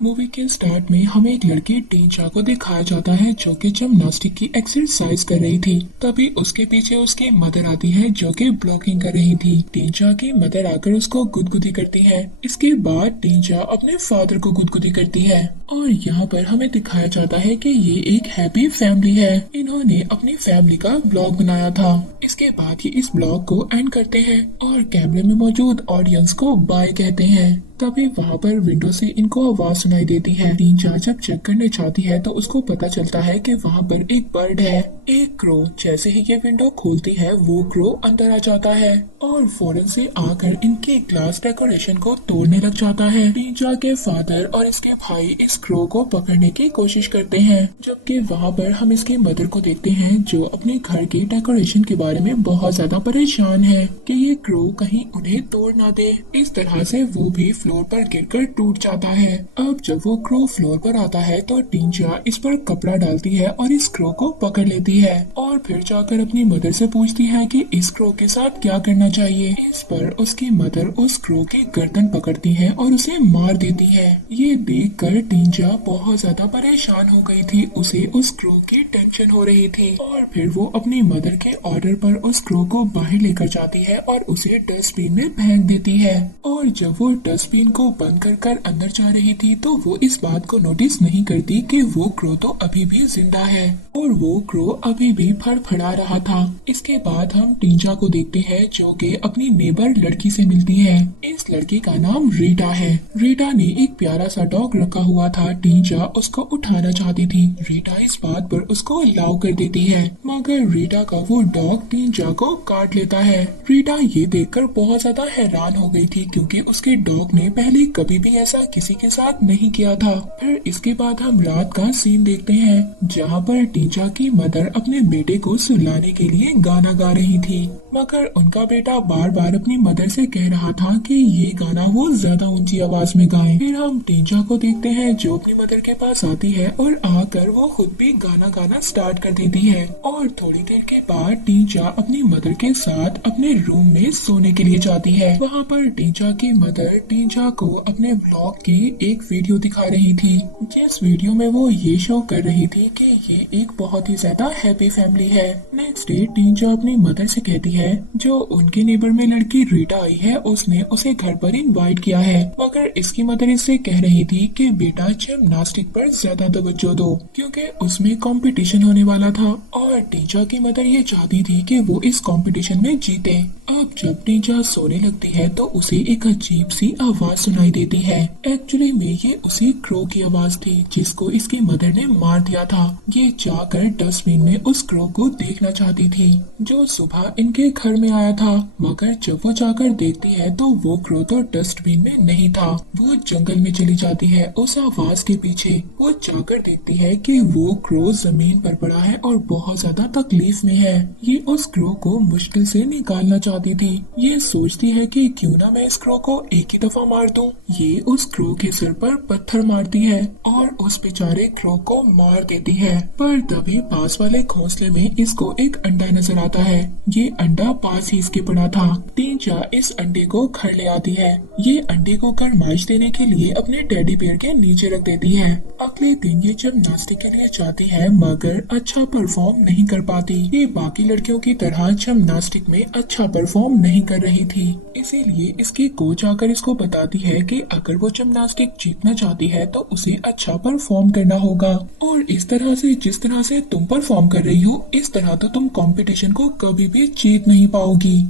Movie के start में हमें एक लड़की टीचा को दिखाया जाता है जो कि जिम्नास्टिक की एक्सरसाइज कर रही थी। तभी उसके पीछे उसकी मदर आती है जो कि ब्लॉगिंग कर रही थी। टीचा की मदर आकर उसको गुदगुदी करती है। इसके बाद टीचा अपने फादर को गुदगुदी करती है और यहाँ पर हमें दिखाया जाता है कि ये एक हैप्पी फैमिली है। इन्होंने अपनी फैमिली का ब्लॉग बनाया था। इसके बाद ये इस ब्लॉग को एंड करते हैं और कैमरे में मौजूद ऑडियंस को बाय कहते हैं। तभी वहाँ पर विंडो से इनको आवाज सुनाई देती है। टीचा जब चेक करने जाती है तो उसको पता चलता है कि वहाँ पर एक बर्ड है, एक क्रो। जैसे ही ये विंडो खोलती है वो क्रो अंदर आ जाता है और फौरन से आकर इनकी ग्लास डेकोरेशन को तोड़ने लग जाता है। टीचा के फादर और इसके भाई इस क्रो को पकड़ने की कोशिश करते हैं, जबकि वहाँ पर हम इसके मदर को देखते हैं जो अपने घर की डेकोरेशन के बारे में बहुत ज्यादा परेशान है कि ये क्रो कहीं उन्हें तोड़ ना दे। इस तरह से वो भी फ्लोर पर गिरकर टूट जाता है। अब जब वो क्रो फ्लोर पर आता है तो टीचा इस पर कपड़ा डालती है और इस क्रो को पकड़ लेती है और फिर जाकर अपनी मदर से पूछती है कि इस क्रो के साथ क्या करना चाहिए। इस पर उसकी मदर उस क्रो की गर्दन पकड़ती है और उसे मार देती है। ये देखकर टीचा बहुत ज्यादा परेशान हो गई थी। उसे उस क्रो की टेंशन हो रही थी और फिर वो अपनी मदर के ऑर्डर पर उस क्रो को बाहर लेकर जाती है और उसे डस्टबिन में फेंक देती है। और जब वो डस्टबिन को बंद कर अंदर जा रही थी तो वो इस बात को नोटिस नहीं करती कि वो क्रो तो अभी भी जिंदा है और वो क्रो अभी भी फड़फड़ा रहा था। इसके बाद हम टीचा को देखते हैं जो कि अपनी नेबर लड़की से मिलती है। इस लड़की का नाम रीटा है। रीटा ने एक प्यारा सा डॉग रखा हुआ था। टीचा उसको उठाना चाहती थी। रीटा इस बात पर उसको अलाउ कर देती है, मगर रीटा का वो डॉग टीचा को काट लेता है। रीटा ये देखकर बहुत ज्यादा हैरान हो गई थी क्योंकि उसके डॉग ने पहले कभी भी ऐसा किसी के साथ नहीं किया था। फिर इसके बाद हम रात का सीन देखते हैं जहाँ पर टीचा की मदर अपने बेटे को सुलाने के लिए गाना गा रही थी, मगर उनका बेटा बार बार अपनी मदर से कह रहा था कि ये गाना वो ज्यादा ऊंची आवाज में गाए। फिर हम टीचा को देखते हैं जो अपनी मदर के पास आती है और आकर वो खुद भी गाना गाना स्टार्ट कर देती है और थोड़ी देर के बाद टीचा अपनी मदर के साथ अपने रूम में सोने के लिए जाती है। वहाँ पर टीचा की मदर टीचा को अपने व्लॉग की एक वीडियो दिखा रही थी, जिस वीडियो में वो ये शो कर रही थी कि ये एक बहुत ही ज्यादा हैप्पी फैमिली है। नेक्स्ट डे टीचा अपनी मदर से कहती है जो उनके नेबर में लड़की रीटा आई है उसने उसे घर पर इनवाइट किया है, मगर इसकी मदर इससे कह रही थी कि बेटा जिम्नास्टिक पर ज्यादा तवज्जो दो क्योंकि उसमें कंपटीशन होने वाला था और टीचा की मदर ये चाहती थी कि वो इस कंपटीशन में जीते। अब जब टीचा सोने लगती है तो उसे एक अजीब सी आवाज सुनाई देती है। एक्चुअली में ये उसी क्रो की आवाज थी जिसको इसकी मदर ने मार दिया था। ये जाकर डस्टबिन में उस क्रो को देखना चाहती थी जो सुबह इनके घर में आया था, मगर जब वो जाकर देखती है तो वो क्रो तो डस्टबिन में नहीं था। वो जंगल में चली जाती है उस आवाज के पीछे। वो जाकर देखती है कि वो क्रो जमीन पर पड़ा है और बहुत ज्यादा तकलीफ में है। ये उस क्रो को मुश्किल से निकालना चाहती थी। ये सोचती है कि क्यों ना मैं इस क्रो को एक ही दफा मार दूं। ये उस क्रो के सिर पर पत्थर मारती है और उस बेचारे क्रो को मार देती है। पर तभी पास वाले घोंसले में इसको एक अंडा नजर आता है। ये अंडा पास ही इसके पड़ा था। टीचा इस अंडे को घर ले आती है। ये अंडे को गरमाइश देने के लिए अपने टेडी बेयर के नीचे रख देती है। अगले दिन ये जिम्नास्टिक के लिए जाती है मगर अच्छा परफॉर्म नहीं कर पाती। ये बाकी लड़कियों की तरह जिम्नास्टिक में अच्छा परफॉर्म नहीं कर रही थी, इसीलिए इसकी कोच आकर इसको बताती है कि अगर वो जिम्नास्टिक जीतना चाहती है तो उसे अच्छा परफॉर्म करना होगा और इस तरह से जिस तरह से तुम परफॉर्म कर रही हो इस तरह तो तुम कंपटीशन को कभी भी जीत नहीं पाओगी।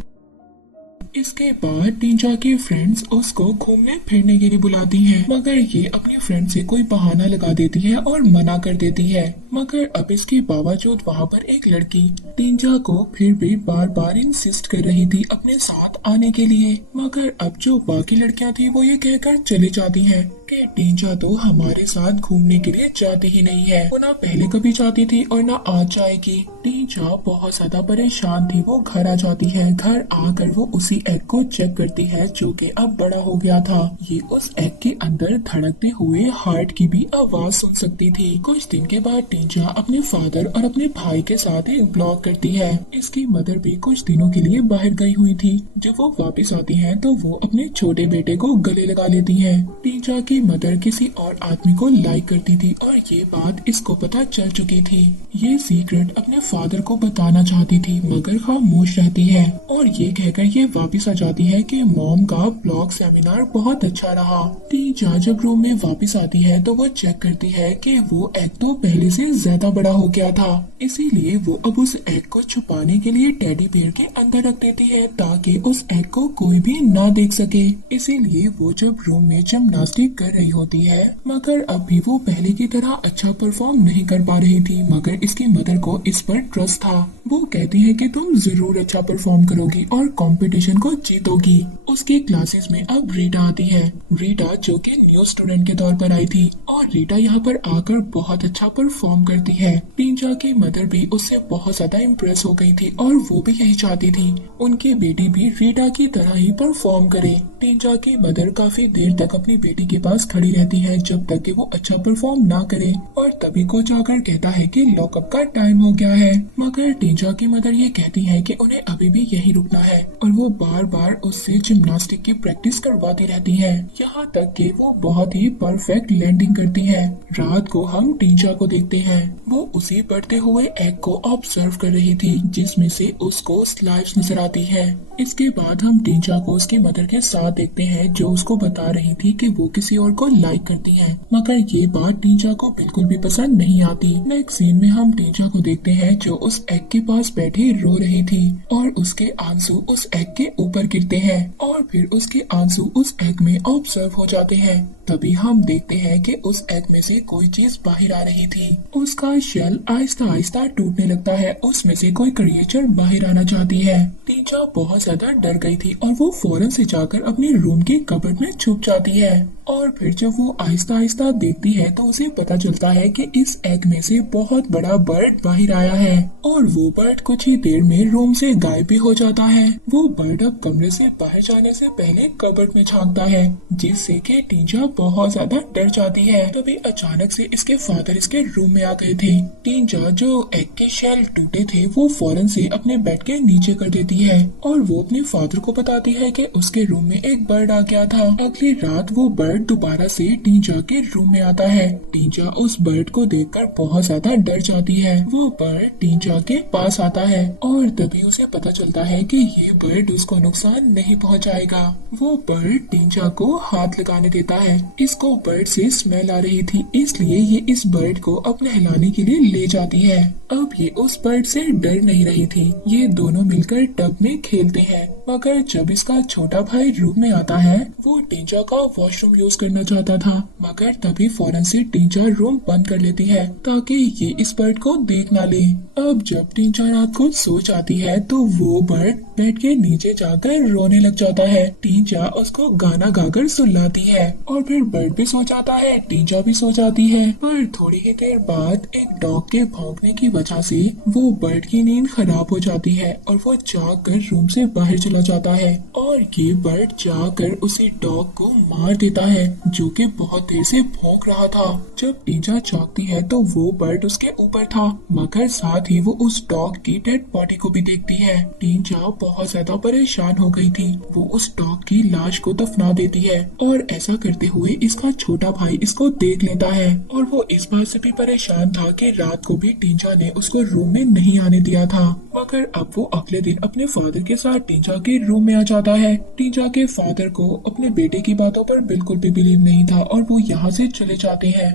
इसके बाद टीचा की फ्रेंड्स उसको घूमने फिरने के लिए बुलाती हैं, मगर ये अपनी फ्रेंड से कोई बहाना लगा देती है और मना कर देती है। मगर अब इसके बावजूद वहाँ पर एक लड़की टीचा को फिर भी बार बार इंसिस्ट कर रही थी अपने साथ आने के लिए, मगर अब जो बाकी लड़कियाँ थी वो ये कहकर चली जाती हैं कि टीचा तो हमारे साथ घूमने के लिए जाती ही नहीं है। वो ना पहले कभी जाती थी और ना आज जाएगी। टीचा बहुत ज्यादा परेशान थी। वो घर आ जाती है। घर आकर वो उसी एग को चेक करती है जो कि अब बड़ा हो गया था। ये उस एग के अंदर धड़कते हुए हार्ट की भी आवाज सुन सकती थी। कुछ दिन के बाद टींचा अपने फादर और अपने भाई के साथ एक ब्लॉग करती है। इसकी मदर भी कुछ दिनों के लिए बाहर गई हुई थी। जब वो वापस आती हैं तो वो अपने छोटे बेटे को गले लगा लेती हैं। टींचा की मदर किसी और आदमी को लाइक करती थी और ये बात इसको पता चल चुकी थी। ये सीक्रेट अपने फादर को बताना चाहती थी मगर खामोश रहती है और ये कहकर ये वापस आ जाती है कि मॉम का ब्लॉग सेमिनार बहुत अच्छा रहा। टींचा जब रूम में वापस आती है तो वो चेक करती है कि वो एग तो पहले से ज्यादा बड़ा हो गया था, इसीलिए वो अब उस एग को छुपाने के लिए टेडी बेयर के अंदर रख देती है ताकि उस एग को कोई भी ना देख सके। इसीलिए वो जब रूम में जिम्नास्टिक कर रही होती है मगर अब भी वो पहले की तरह अच्छा परफॉर्म नहीं कर पा रही थी मगर इसकी मदर को इस पर ट्रस्ट था। वो कहती है कि तुम जरूर अच्छा परफॉर्म करोगी और कंपटीशन को जीतोगी। उसकी क्लासेस में अब रीटा आती है। रीटा जो कि न्यू स्टूडेंट के तौर पर आई थी और रीटा यहाँ पर आकर बहुत अच्छा परफॉर्म करती है। टींचा की मदर भी उससे बहुत ज्यादा इम्प्रेस हो गई थी और वो भी यही चाहती थी उनकी बेटी भी रीटा की तरह ही परफॉर्म करे। टींचा की मदर काफी देर तक अपनी बेटी के पास खड़ी रहती है जब तक कि वो अच्छा परफॉर्म ना करे और तभी कोच आकर कहता है कि लॉकअप का टाइम हो गया है। मगर टींचा की मदर ये कहती है कि उन्हें अभी भी यहीं रुकना है और वो बार बार उससे जिम्नास्टिक की प्रैक्टिस करवाती रहती है यहाँ तक कि वो बहुत ही परफेक्ट लैंडिंग करती है। रात को हम टींचा को देखते हैं। वो उसी बढ़ते हुए एग को ऑब्जर्व कर रही थी जिसमें से उसको स्लाइव्स नजर आती है। इसके बाद हम टींचा को उसकी मदर के साथ देखते हैं जो उसको बता रही थी कि वो किसी और को लाइक करती है मगर ये बात टींचा को बिल्कुल भी पसंद नहीं आती। नेक्स्ट सीन में हम टींचा को देखते हैं जो उस एग के पास बैठी रो रही थी और उसके आंसू उस एग के ऊपर गिरते हैं और फिर उसके आंसू उस एग में ऑब्जर्व हो जाते हैं। तभी हम देखते हैं कि उस एग में से कोई चीज बाहर आ रही थी। उसका शेल आहिस्ता आहिस्ता टूटने लगता है। उसमें से कोई क्रिएचर बाहर आना चाहती है। टींचा बहुत ज्यादा डर गई थी और वो फौरन से जाकर अपने रूम की कबर्ड में छुप जाती है और फिर जब वो आहिस्ता आहिस्ता देखती है तो उसे पता चलता है कि इस एग में से बहुत बड़ा बर्ड बाहर आया है और वो बर्ड कुछ ही देर में रूम से गायब भी हो जाता है। वो बर्ड अब कमरे से बाहर जाने से पहले कबर्ड में झांकता है जिससे कि टींचा बहुत ज्यादा डर जाती है। तभी अचानक से इसके फादर इसके रूम में आ गए थे। टींचा जो एग के शेल टूटे थे वो फौरन से अपने बेड के नीचे कर देती है और वो अपने फादर को बताती है कि उसके रूम में एक बर्ड आ गया था। अगली रात वो बर्ड दोबारा से टींचा के रूम में आता है। टींचा उस बर्ड को देखकर बहुत ज्यादा डर जाती है। वो बर्ड टींचा के पास आता है और तभी उसे पता चलता है कि ये बर्ड उसको नुकसान नहीं पहुंचाएगा। वो बर्ड टींचा को हाथ लगाने देता है। इसको बर्ड से स्मेल आ रही थी इसलिए ये इस बर्ड को अब नहलाने के लिए ले जाती है। अब ये उस बर्ड से डर नहीं रही थी। ये दोनों मिलकर टब में खेलते हैं मगर जब इसका छोटा भाई रूम में आता है वो टींचा का वॉशरूम यूज करना चाहता था मगर तभी फौरन से टींचा रूम बंद कर लेती है ताकि ये इस बर्ड को देख ना ले। अब जब टींचा रात को सो जाती है तो वो बर्ड बेड के नीचे जाकर रोने लग जाता है। टींचा उसको गाना गाकर सुलाती है और फिर बर्ड भी सो जाता है। टींचा भी सो जाती है पर थोड़ी ही देर बाद एक डॉग के भौंकने की वजह से वो बर्ड की नींद खराब हो जाती है और वो जाग कर रूम से बाहर चला जाता है और ये बर्ड जाकर उसी डॉग को मार देता है जो कि बहुत देर से भौंक रहा था। जब टींचा जागती है तो वो बर्ड उसके ऊपर था मगर साथ ही वो उस डॉग की डेड बॉडी को भी देखती है। टींचा बहुत ज्यादा परेशान हो गई थी। वो उस डॉग की लाश को दफना देती है और ऐसा करते हुए इसका छोटा भाई इसको देख लेता है और वो इस बात से भी परेशान था कि रात को भी टींचा ने उसको रूम में नहीं आने दिया था मगर अब वो अगले दिन अपने फादर के साथ टींचा के रूम में आ जाता है। टींचा के फादर को अपने बेटे की बातों पर बिल्कुल भी बिलीव नहीं था और वो यहाँ से चले जाते हैं।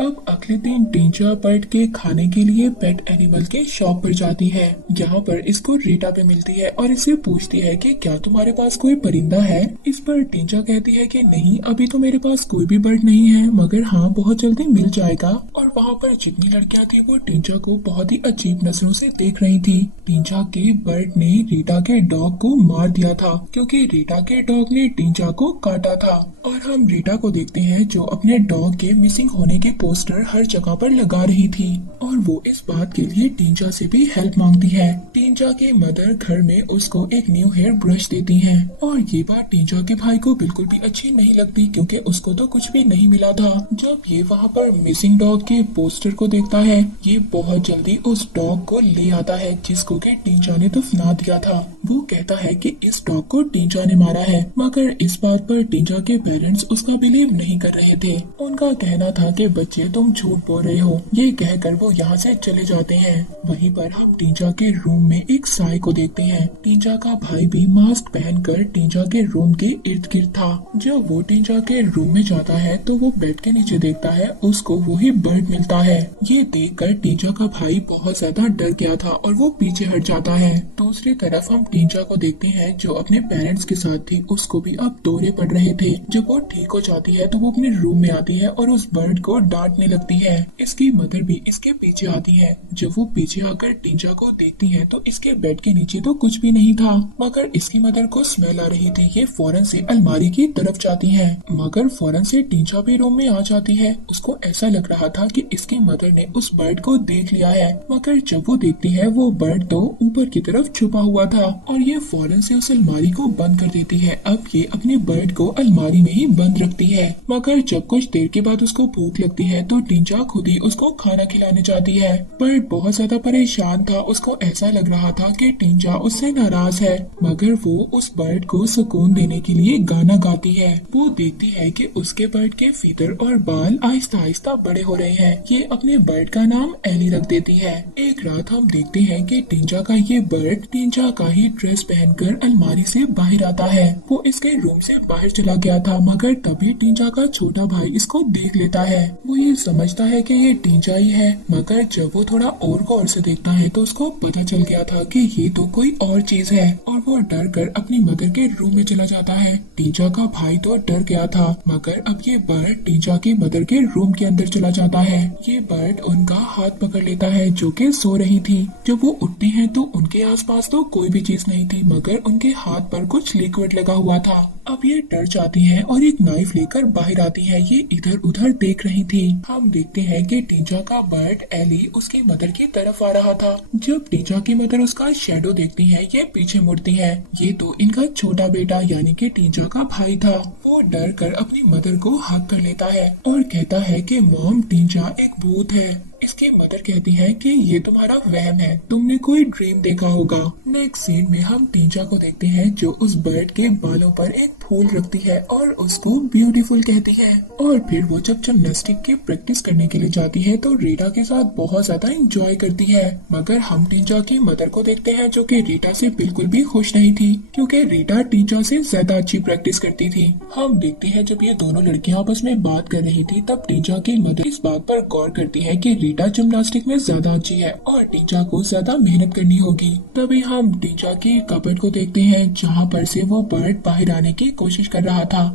अब अगले दिन टींचा बर्ड के खाने के लिए पेट एनिमल के शॉप पर जाती है। यहाँ पर इसको रीटा भी मिलती है और इससे पूछती है कि क्या तुम्हारे पास कोई परिंदा है। इस पर टींचा कहती है कि नहीं, अभी तो मेरे पास कोई भी बर्ड नहीं है मगर हाँ बहुत जल्दी मिल जाएगा। और वहाँ पर जितनी लड़कियाँ थी वो टींचा को बहुत ही अजीब नजरों से देख रही थी। टींचा के बर्ड ने रीटा के डॉग को मार दिया था क्योंकि रीटा के डॉग ने टींचा को काटा था। और हम रीटा को देखते हैं जो अपने डॉग के मिसिंग होने के पोस्टर हर जगह पर लगा रही थी और वो इस बात के लिए टींचा से भी हेल्प मांगती है। टींचा की मदर घर में उसको एक न्यू हेयर ब्रश देती हैं और ये बात टींचा के भाई को बिल्कुल भी अच्छी नहीं लगती क्योंकि उसको तो कुछ भी नहीं मिला था। जब ये वहाँ पर मिसिंग डॉग के पोस्टर को देखता है, ये बहुत जल्दी उस डॉग को ले आता है जिसको कि टींचा ने दफना दिया था। वो कहता है कि इस डॉग को टींचा ने मारा है, मगर इस बात पर टींचा के पेरेंट्स उसका बिलीव नहीं कर रहे थे। उनका कहना था कि बच्चे तुम झूठ बोल रहे हो। ये कहकर वो यहाँ से चले जाते हैं। वहीं पर हम टींचा के रूम में एक साई को देखते हैं। टींचा का भाई भी मास्क पहनकर टींचा के रूम के इर्द गिर्द था। जब वो टींचा के रूम में जाता है तो वो बेड के नीचे देखता है, उसको वही बर्ड मिलता है। ये देखकर टींचा का भाई बहुत ज्यादा डर गया था और वो पीछे हट जाता है। दूसरी तरफ हम टींचा को देखते हैं जो अपने पेरेंट्स के साथ थी, उसको भी अब दौरे पड़ रहे थे। जब वो ठीक हो जाती है तो वो अपने रूम में आती है और उस बर्ड को डांटने लगती है। इसकी मदर भी इसके पीछे आती है। जब वो पीछे आकर टींचा को देखती है तो इसके बेड के नीचे तो कुछ भी नहीं था, मगर इसकी मदर को स्मेल आ रही थी। ये फौरन से अलमारी की तरफ जाती है, मगर फौरन से टींचा भी रूम में आ जाती है। उसको ऐसा लग रहा था कि इसकी मदर ने उस बर्ड को देख लिया है, मगर जब वो देखती है वो बर्ड तो ऊपर की तरफ छुपा हुआ था और ये फौरन से उस अलमारी को बंद कर देती है। अब ये अपने बर्ड को अलमारी में ही बंद रखती है, मगर जब कुछ देर के बाद उसको भूख लगती है तो टींचा खुद ही उसको खाना खिलाने जाती है। बर्ड बहुत ज्यादा परेशान था। उसको ऐसा लग रहा था कि टींचा उससे नाराज है, मगर वो उस बर्ड को सुकून देने के लिए गाना गाती है। वो देखती है कि उसके बर्ड के फीदर और बाल आहिस्ता आहिस्ता बड़े हो रहे हैं। ये अपने बर्ड का नाम एली रख देती है। एक रात हम देखते हैं कि टींचा का ये बर्ड टींचा का ही ड्रेस पहनकर अलमारी से बाहर आता है। वो इसके रूम से बाहर चला गया था, मगर तभी टींचा का छोटा भाई इसको देख लेता है। वो ये समझता है कि ये टींचा ही है, मगर जब वो थोड़ा और गौर से देखता है तो उसको पता चल गया था कि ये तो कोई और चीज है और वो डर कर अपनी मदर के रूम में चला जाता है। टींचा का भाई तो डर गया था, मगर अब ये बर्ड टींचा की मदर के रूम के अंदर चला जाता है। ये बर्ड उनका हाथ पकड़ लेता है जो कि सो रही थी। जब वो उठते हैं तो उनके आसपास तो कोई भी चीज नहीं थी, मगर उनके हाथ पर कुछ लिक्विड लगा हुआ था। अब ये डर जाती है और एक नाइफ लेकर बाहर आती है। ये इधर उधर देख रही थी। हम देखते हैं कि टींचा का बर्ड एली उसकी मदर की तरफ आ रहा था। जब टींचा की मदर उसका शैडो देखती है, ये पीछे मुड़ती है। ये तो इनका छोटा बेटा यानी कि टींचा का भाई था। वो डर कर अपनी मदर को हग कर लेता है और कहता है कि मॉम, टींचा एक भूत है। इसकी मदर कहती है कि ये तुम्हारा वहम है, तुमने कोई ड्रीम देखा होगा। नेक्स्ट सीन में हम टींचा को देखते हैं जो उस बर्ड के बालों पर एक फूल रखती है और उसको ब्यूटीफुल कहती है। और फिर वो जब जिम्नास्टिक की प्रैक्टिस करने के लिए जाती है तो रीटा के साथ बहुत ज्यादा एंजॉय करती है। मगर हम टींचा की मदर को देखते हैं जो कि रीटा से बिल्कुल भी खुश नहीं थी, क्योंकि रीटा टींचा से ज्यादा अच्छी प्रैक्टिस करती थी। हम देखते हैं जब ये दोनों लड़कियां आपस में बात कर रही थी तब टींचा की मदर इस बात पर गौर करती है कि रीटा जिम्नास्टिक में ज्यादा अच्छी है और टींचा को ज्यादा मेहनत करनी होगी। तभी हम टींचा की कपबोर्ड को देखते हैं जहाँ पर से वो बर्ड बाहर आने की कोशिश कर रहा था।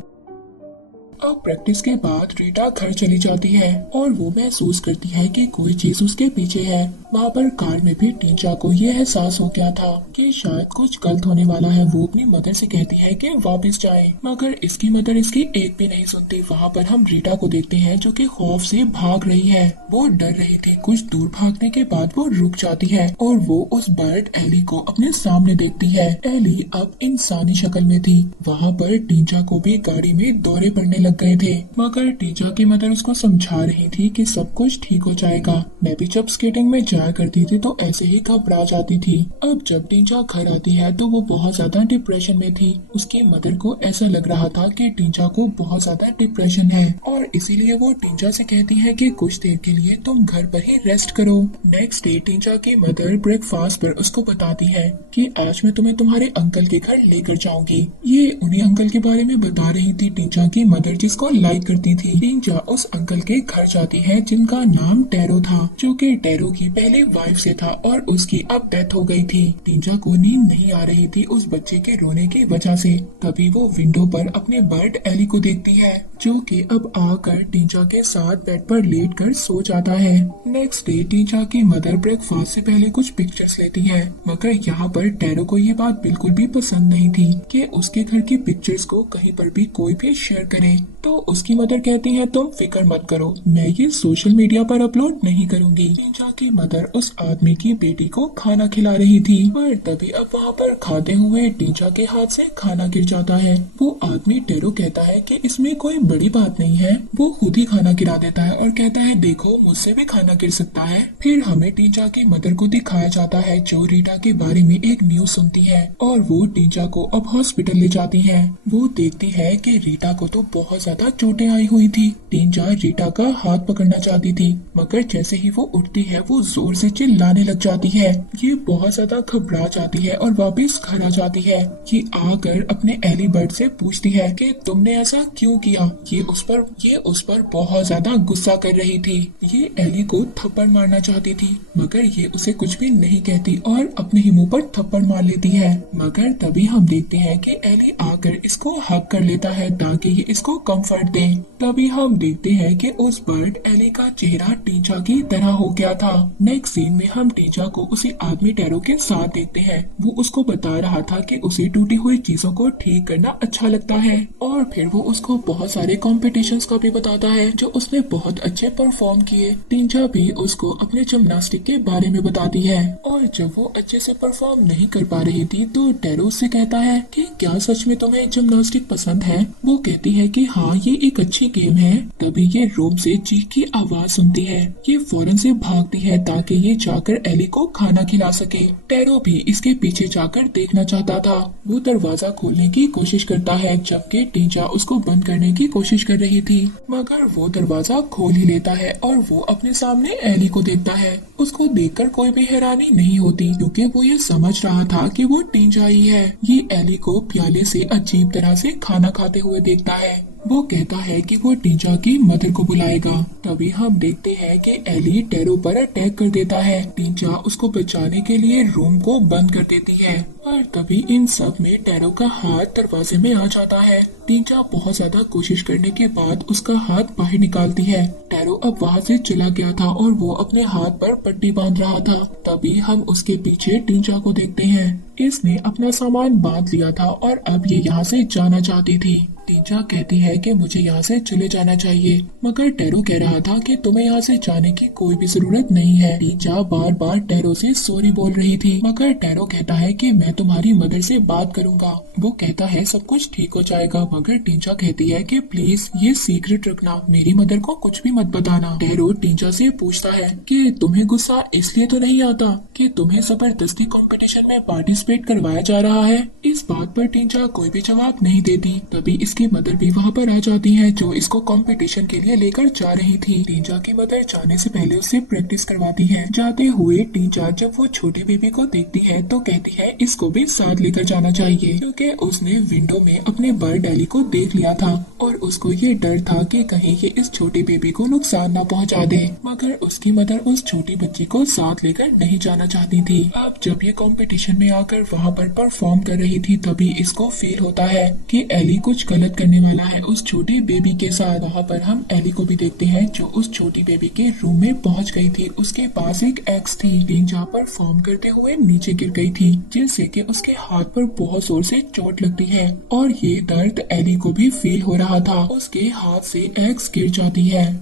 अब प्रैक्टिस के बाद रीटा घर चली जाती है और वो महसूस करती है कि कोई चीज उसके पीछे है। वहाँ पर कार में भी टींचा को ये एहसास हो गया था कि शायद कुछ गलत होने वाला है। वो अपनी मदर से कहती है कि वापस जाए, मगर इसकी मदर इसकी एक भी नहीं सुनती। वहाँ पर हम रीटा को देखते हैं जो कि खौफ से भाग रही है। वो डर रही थी। कुछ दूर भागने के बाद वो रुक जाती है और वो उस बर्ड एली को अपने सामने देखती है। एली अब इंसानी शक्ल में थी। वहाँ पर टींचा को भी गाड़ी में दौरे पड़ने लग गए थे, मगर टींचा की मदर उसको समझा रही थी कि सब कुछ ठीक हो जाएगा। मैं भी जब स्केटिंग में जाया करती थी तो ऐसे ही घबरा जाती थी। अब जब टींचा घर आती है तो वो बहुत ज्यादा डिप्रेशन में थी। उसकी मदर को ऐसा लग रहा था कि टींचा को बहुत ज्यादा डिप्रेशन है और इसीलिए वो टींचा से कहती है कि कुछ देर के लिए तुम घर पर ही रेस्ट करो। नेक्स्ट डे टींचा की मदर ब्रेकफास्ट पर उसको बताती है कि आज मैं तुम्हें तुम्हारे अंकल के घर लेकर जाऊंगी। ये उन्हीं अंकल के बारे में बता रही थी टींचा की मदर जिसको लाइक करती थी। टींचा उस अंकल के घर जाती है जिनका नाम टैरो था, जो कि टैरो की पहले वाइफ से था और उसकी अब डेथ हो गई थी। टींचा को नींद नहीं आ रही थी उस बच्चे के रोने की वजह से। तभी वो विंडो पर अपने बर्ड एली को देखती है जो कि अब आकर टींचा के साथ बेड पर लेट कर सो जाता है। नेक्स्ट डे टींचा की मदर ब्रेकफास्ट से पहले कुछ पिक्चर्स लेती है, मगर यहाँ पर टैरो को ये बात बिल्कुल भी पसंद नहीं थी कि उसके घर की पिक्चर्स को कहीं पर भी कोई भी शेयर करे। तो उसकी मदर कहती है तुम फिक्र मत करो, मैं ये सोशल मीडिया पर अपलोड नहीं करूंगी। टींचा की मदर उस आदमी की बेटी को खाना खिला रही थी, पर तभी अब वहाँ पर खाते हुए टींचा के हाथ से खाना गिर जाता है। वो आदमी टेरो कहता है कि इसमें कोई बड़ी बात नहीं है। वो खुद ही खाना गिरा देता है और कहता है देखो मुझसे भी खाना गिर सकता है। फिर हमें टींचा की मदर को दिखाया जाता है जो रीटा के बारे में एक न्यूज सुनती है और वो टींचा को अब हॉस्पिटल ले जाती है। वो देखती है कि रीटा को तो बहुत ज्यादा चोटें आई हुई थी। टींचा रीटा का हाथ पकड़ना चाहती थी, मगर जैसे ही वो उठती है वो जोर से चिल्लाने लग जाती है। ये बहुत ज्यादा घबरा जाती है और वापस घर आ जाती है। ये आकर अपने एली बर्ड से पूछती है कि तुमने ऐसा क्यों किया। ये उस पर बहुत ज्यादा गुस्सा कर रही थी। ये एली को थप्पड़ मारना चाहती थी, मगर ये उसे कुछ भी नहीं कहती और अपने ही मुंह पर थप्पड़ मार लेती है। मगर तभी हम देखते हैं कि एली आकर इसको हग कर लेता है ताकि ये इसको कंफर्ट दे। तभी हम देखते हैं कि उस बर्ड एली का चेहरा टींचा की तरह हो गया था। नेक्स्ट सीन में हम टींचा को उसी आदमी टेरो के साथ देखते हैं। वो उसको बता रहा था कि उसे टूटी हुई चीजों को ठीक करना अच्छा लगता है और फिर वो उसको बहुत सारे कॉम्पिटिशन्स का भी बताता है जो उसने बहुत अच्छे परफॉर्म किए। टींचा भी उसको अपने जिम्नास्टिक के बारे में बताती है और जब वो अच्छे से परफॉर्म नहीं कर पा रही थी तो टेरो से कहता है कि क्या सच में तुम्हें जिम्नास्टिक पसंद है। वो कहती है कि हाँ ये एक अच्छी गेम है। तभी ये रूम से चीख की आवाज सुनती है। ये फौरन से भागती है ताकि ये जाकर एली को खाना खिला सके। टेरो भी इसके पीछे जाकर देखना चाहता था। वो दरवाजा खोलने की कोशिश करता है जबकि टींचा उसको बंद करने की कोशिश कर रही थी, मगर वो दरवाजा खोल ही लेता है और वो अपने सामने एली को देखता है। उसको देखकर कोई भी हैरानी नहीं होती क्योंकि वो ये समझ रहा था कि वो टींचा ही है। ये एली को प्याले से अजीब तरह से खाना खाते हुए देखता है। वो कहता है कि वो टींचा की मदर को बुलाएगा। तभी हम देखते हैं कि एली टेरो पर अटैक कर देता है। टींचा उसको बचाने के लिए रूम को बंद कर देती है और तभी इन सब में टेरो का हाथ दरवाजे में आ जाता है। टींचा बहुत ज्यादा कोशिश करने के बाद उसका हाथ बाहर निकालती है। टेरो अब वहाँ से चला गया था और वो अपने हाथ पर पट्टी बांध रहा था। तभी हम उसके पीछे टींचा को देखते हैं। इसने अपना सामान बांध लिया था और अब ये यहाँ से जाना चाहती थी। टींचा कहती है कि मुझे यहाँ से चले जाना चाहिए, मगर टेरो कह रहा था कि तुम्हें यहाँ से जाने की कोई भी जरूरत नहीं है। टींचा बार बार टेरो से सॉरी बोल रही थी, मगर टेरो कहता है कि मैं तुम्हारी मदर से बात करूंगा। वो कहता है सब कुछ ठीक हो जाएगा, मगर टींचा कहती है कि प्लीज ये सीक्रेट रखना, मेरी मदर को कुछ भी मत बताना। टेरो टींचा से पूछता है कि तुम्हें गुस्सा इसलिए तो नहीं आता कि तुम्हें जबरदस्ती कंपटीशन में पार्टिसिपेट करवाया जा रहा है। इस बात पर टींचा कोई भी जवाब नहीं देती। तभी इसकी मदर भी वहाँ पर आ जाती है जो इसको कंपटीशन के लिए लेकर जा रही थी। टींचा की मदर जाने से पहले उससे प्रैक्टिस करवाती है। जाते हुए टींचा जब वो छोटे बेबी को देखती है तो कहती है इसको भी साथ लेकर जाना चाहिए, क्योंकि उसने विंडो में अपने बर्ड एली को देख लिया था और उसको ये डर था कि कहीं ये इस छोटे बेबी को नुकसान न पहुँचा दे। मगर उसकी मदर उस छोटी बच्ची को साथ लेकर नहीं जाना चाहती थी। अब जब ये कंपटीशन में आकर वहाँ पर परफॉर्म कर रही थी तभी इसको फील होता है कि एली कुछ गलत करने वाला है उस छोटी बेबी के साथ। वहाँ पर हम एली को भी देखते हैं जो उस छोटी बेबी के रूम में पहुँच गई थी। उसके पास एक एक्स थी। टींचा परफॉर्म करते हुए नीचे गिर गई थी, जिससे कि उसके हाथ पर बहुत जोर से चोट लगती है और ये दर्द एली को भी फील हो रहा था। उसके हाथ से एक्स गिर जाती है,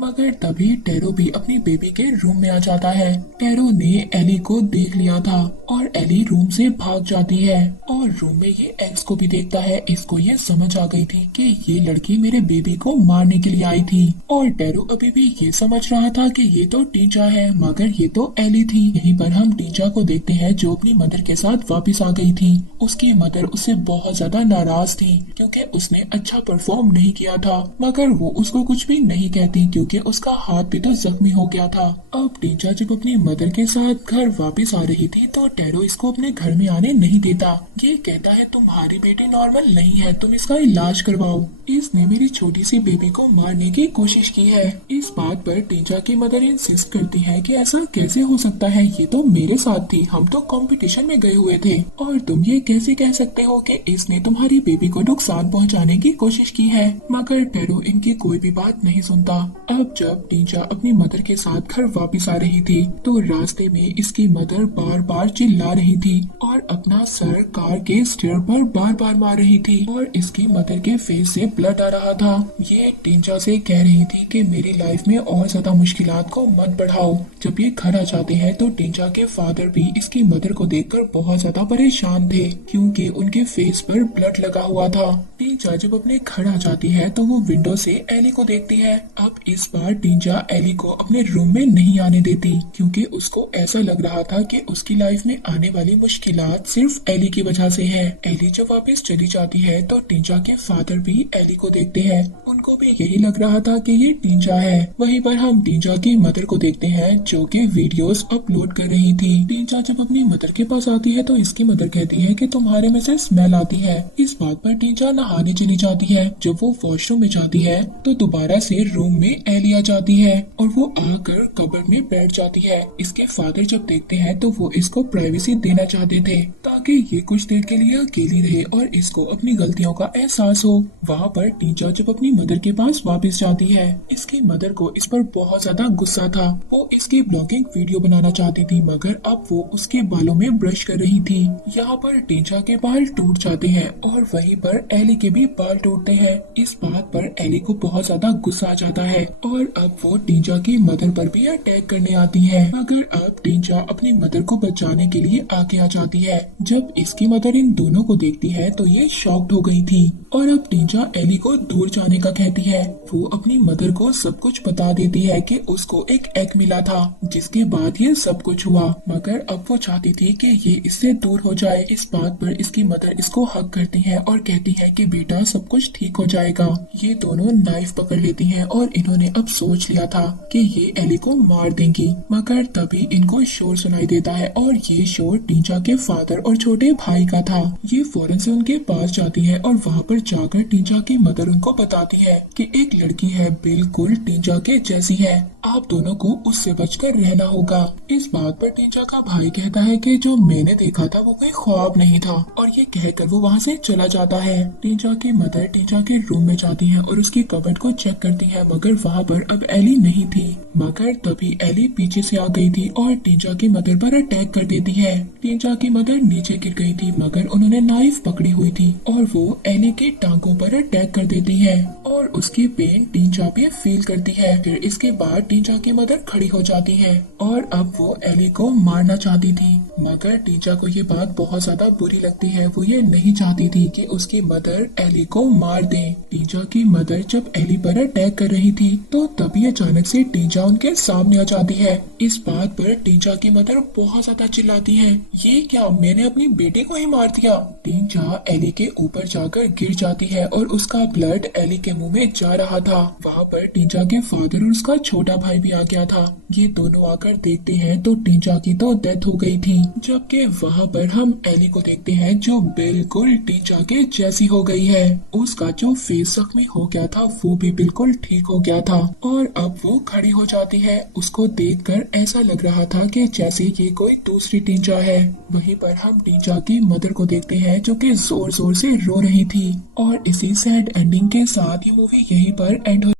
मगर तभी टेरो भी अपनी बेबी के रूम में आ जाता है। टेरो ने एली को देख लिया था और एली रूम से भाग जाती है और रूम में ये एक्स को भी देखता है। इसको ये समझ आ गई थी कि ये लड़की मेरे बेबी को मारने के लिए आई थी और टेरो अभी भी ये समझ रहा था कि ये तो टींचा है, मगर ये तो एली थी। यहीं पर हम टींचा को देखते हैं जो अपनी मदर के साथ वापस आ गई थी। उसकी मदर उससे बहुत ज्यादा नाराज थी क्योंकि उसने अच्छा परफॉर्म नहीं किया था, मगर वो उसको कुछ भी नहीं कहती क्योंकि उसका हाथ भी तो जख्मी हो गया था। अब टींचा जब अपनी मदर के साथ घर वापस आ रही थी तो टेरो इसको अपने घर में आने नहीं देता। ये कहता है तुम्हारी बेटी नॉर्मल नहीं है, तुम इसका इलाज करवाओ। इसने मेरी छोटी सी बेबी को मारने की कोशिश की है। इस बात पर टींचा की मदर इंसिस्ट करती है कि ऐसा कैसे हो सकता है, ये तो मेरे साथ थी, हम तो कंपटीशन में गए हुए थे और तुम ये कैसे कह सकते हो कि इसने तुम्हारी बेबी को नुकसान पहुंचाने की कोशिश की है। मगर टेरो इनकी कोई भी बात नहीं सुनता। अब जब टीजा अपनी मदर के साथ घर वापस आ रही थी तो रास्ते में इसकी मदर बार बार चिल्ला रही थी और अपना सर कार के स्टीयर पर बार बार मार रही थी और इसकी मदर के फेस से ब्लड आ रहा था। ये टीजा से कह रही थी कि मेरी लाइफ में और ज्यादा मुश्किलात को मत बढ़ाओ। जब ये घर आ जाते हैं तो टीजा के फादर भी इसकी मदर को देखकर बहुत ज्यादा परेशान थे क्योंकि उनके फेस पर ब्लड लगा हुआ था। टीजा जब अपने घर आ जाती है तो वो विंडो से एली को देखती है। अब इस बार टीजा एली को अपने रूम में नहीं आने देती क्योंकि उसको ऐसा लग रहा था कि उसकी लाइफ में आने वाली मुश्किलात सिर्फ एली की वजह से है। एली जब वापस चली जाती है तो टीजा के फादर भी एली को देखते हैं। उनको भी यही लग रहा था कि ये टीजा है। वहीं पर हम टीजा की मदर को देखते हैं जो कि वीडियोस अपलोड कर रही थी। टीजा जब अपनी मदर के पास आती है तो इसकी मदर कहती है कि तुम्हारे में से स्मेल आती है। इस बात पर टीजा नहाने चली जाती है। जब वो वॉशरूम में जाती है तो दोबारा से रूम में एली आ जाती है और वो आकर कबर्ड में बैठ जाती है। इसके फादर जब देखते हैं तो वो इसको प्राइवेसी देना चाहते थे ताकि ये कुछ देर के लिए अकेली रहे और इसको अपनी गलतियों का एहसास हो। वहाँ पर टीजा जब अपनी मदर के पास वापस जाती है, इसकी मदर को इस पर बहुत ज्यादा गुस्सा था। वो इसकी ब्लॉगिंग वीडियो बनाना चाहती थी मगर अब वो उसके बालों में ब्रश कर रही थी। यहाँ पर टीजा के बाल टूट जाते हैं और वहीं पर एली के भी बाल टूटते हैं। इस बात पर एली को बहुत ज्यादा गुस्सा आ जाता है और अब वो टीजा की मदर पर भी अटैक करने आती है मगर अब टीजा अपनी मदर को बचाने के लिए आगे आ जाती है। जब इसकी मदर इन दोनों को देखती है तो ये शॉक्ड हो गई थी और अब टीजा एली को दूर जाने का कहती है। वो अपनी मदर को सब कुछ बता देती है कि उसको एक एग मिला था जिसके बाद ये सब कुछ हुआ मगर अब वो चाहती थी कि ये इससे दूर हो जाए। इस बात पर इसकी मदर इसको हक करती है और कहती है कि बेटा सब कुछ ठीक हो जाएगा। ये दोनों नाइफ पकड़ लेती हैं और इन्होंने अब सोच लिया था कि ये एली को मार देंगी मगर तभी इनको शोर सुनाई देता है और ये शोर टीजा के फादर और छोटे भाई का था। ये फौरन से उनके पास जाती है और वहाँ पर जाकर टीजा की मदर उनको बताती है कि एक लड़की है बिल्कुल टीजा के जैसी है, आप दोनों को उससे बचकर रहना होगा। इस बात पर टीजा का भाई कहता है कि जो मैंने देखा था वो कोई ख्वाब नहीं था और ये कहकर वो वहाँ से चला जाता है। टीजा की मदर टीजा के रूम में जाती है और उसकी कबर्ड को चेक करती है मगर वहाँ पर अब एली नहीं थी मगर तभी एली पीछे से आ गई थी और टीजा की मदर पर अटैक कर देती है। टीजा की मदर नीचे गिर गई थी मगर उन्होंने नाइफ पकड़ी हुई थी और वो एली की टांगों पर अटैक कर देती है और उसकी पेन टीजा भी फील करती है। फिर इसके बाद टीजा की मदर खड़ी हो जाती है और अब वो एली को मारना चाहती थी मगर टीजा को ये बात बहुत ज्यादा बुरी लगती है। वो ये नहीं चाहती थी कि उसकी मदर एली को मार दे। टीजा की मदर जब एली पर अटैक कर रही थी तो तभी अचानक से टीजा उनके सामने आ जाती है। इस बात पर टीजा की मदर बहुत ज्यादा चिल्लाती है, ये क्या, मैंने अपनी बेटे को ही मार दिया। टीजा एली के ऊपर जाकर गिर जाती है और उसका ब्लड एली के मुंह में जा रहा था। वहाँ पर टीजा के फादर और उसका छोटा भाई भी आ गया था। ये दोनों आकर देखते हैं तो टीजा की तो डेथ हो गई थी जबकि वहाँ पर हम एली को देखते हैं जो बिल्कुल टीजा के जैसी हो गई है। उसका जो फेस जख्मी हो गया था वो भी बिल्कुल ठीक हो गया था और अब वो खड़ी हो जाती है। उसको देखकर ऐसा लग रहा था कि जैसे ये कोई दूसरी टीजा है। वहीं पर हम टीजा की मदर को देखते हैं जो कि जोर जोर से रो रही थी और इसी सैड एंडिंग के साथ ये मूवी यहीं पर एंड